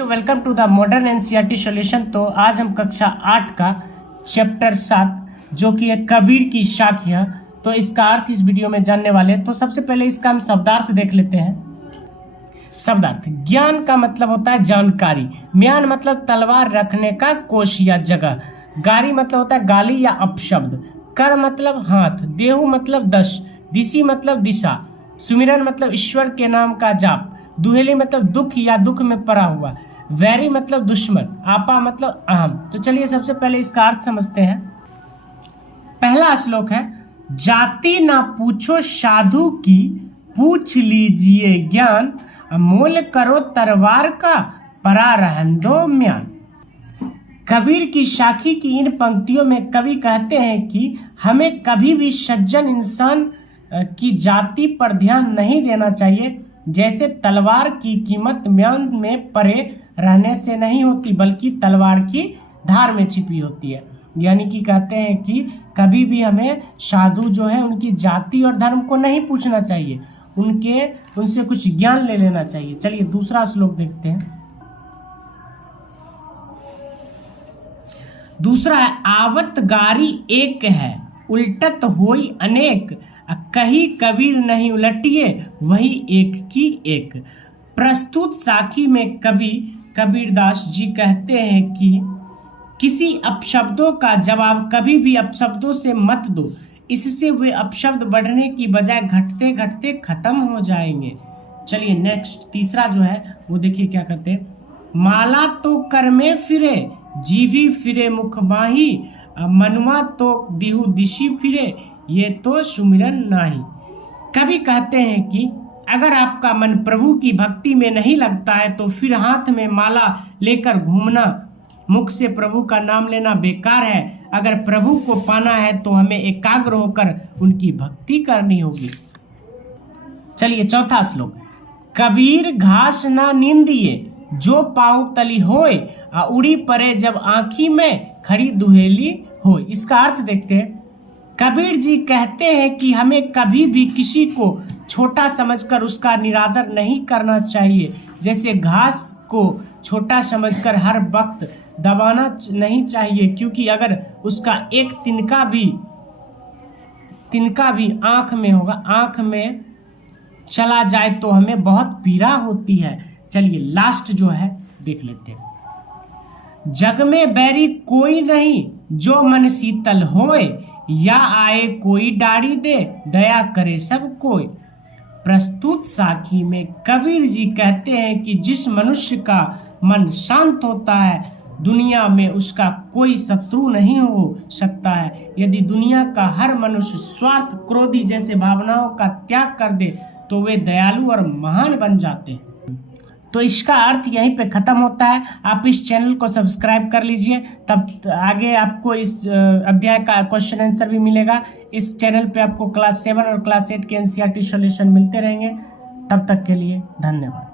Welcome to the modern NCERT solution. तो आज हम कक्षा 8 का चैप्टर 7 जो कि एक कबीर की साखियाँ, तो इसका अर्थ इस वीडियो में जानने वाले हैं। तो सबसे पहले इसका हम शब्दार्थ देख लेते हैं। शब्दार्थ: ज्ञान का मतलब होता है जानकारी, म्यान मतलब तलवार रखने का कोष या जगह, गारी मतलब होता है गाली या अपशब्द, कर मतलब हाथ, देहु मतलब दश, दिशि मतलब दिशा, सुमिरन मतलब ईश्वर के नाम का जाप, दुहेली मतलब दुख या दुख में पड़ा हुआ, वैरी मतलब दुश्मन, आपा मतलब अहम। तो चलिए सबसे पहले इसका अर्थ समझते हैं। पहला श्लोक है, जाति ना पूछो साधु की, पूछ लीजिए ज्ञान, अमोल करो तरवार का, परा रहन दो म्यान। कबीर की साखी की इन पंक्तियों में कवि कहते हैं कि हमें कभी भी सज्जन इंसान की जाति पर ध्यान नहीं देना चाहिए। जैसे तलवार की कीमत म्यान में परे रहने से नहीं होती, बल्कि तलवार की धार में छिपी होती है। यानी कि कहते हैं कि कभी भी हमें साधु जो है उनकी जाति और धर्म को नहीं पूछना चाहिए, उनसे कुछ ज्ञान ले लेना चाहिए। चलिए दूसरा श्लोक देखते हैं। दूसरा है, आवत गारी एक है, उल्टत होई अनेक, कही कबीर नहीं उलटिए, वही एक की एक। प्रस्तुत साखी में कबीरदास जी कहते हैं कि किसी अपशब्दों का जवाब कभी भी अपशब्दों से मत दो, इससे वे अपशब्द बढ़ने की बजाय घटते घटते खत्म हो जाएंगे। चलिए नेक्स्ट तीसरा जो है वो देखिए क्या कहते हैं। माला तो कर में फिरे, जीवी फिरे मुख माही, मनुआ तो दिहु दिशी फिरे, ये तो सुमिरन नाही। कभी कहते हैं कि अगर आपका मन प्रभु की भक्ति में नहीं लगता है तो फिर हाथ में माला लेकर घूमना, मुख से प्रभु का नाम लेना बेकार है। अगर प्रभु को पाना है तो हमें एकाग्र होकर उनकी भक्ति करनी होगी। चलिए चौथा श्लोक, कबीर घास ना नींदिए, जो पाँव तली होए, उड़ी परे जब आँखी में, खड़ी दुहेली हो। इसका अर्थ देखते हैं। कबीर जी कहते हैं कि हमें कभी भी किसी को छोटा समझकर उसका निरादर नहीं करना चाहिए। जैसे घास को छोटा समझकर हर वक्त दबाना नहीं चाहिए, क्योंकि अगर उसका एक तिनका भी आँख में होगा, आँख में चला जाए तो हमें बहुत पीड़ा होती है। चलिए लास्ट जो है देख लेते हैं। जग में बैरी कोई नहीं, जो मन शीतल होए, या आए कोई डाड़ी दे, दया करे सब कोई। प्रस्तुत साखी में कबीर जी कहते हैं कि जिस मनुष्य का मन शांत होता है, दुनिया में उसका कोई शत्रु नहीं हो सकता है। यदि दुनिया का हर मनुष्य स्वार्थ, क्रोधी जैसे भावनाओं का त्याग कर दे तो वे दयालु और महान बन जाते हैं। तो इसका अर्थ यहीं पे ख़त्म होता है। आप इस चैनल को सब्सक्राइब कर लीजिए, तब आगे आपको इस अध्याय का क्वेश्चन आंसर भी मिलेगा। इस चैनल पे आपको क्लास 7 और क्लास 8 के एनसीईआरटी सॉल्यूशन मिलते रहेंगे। तब तक के लिए धन्यवाद।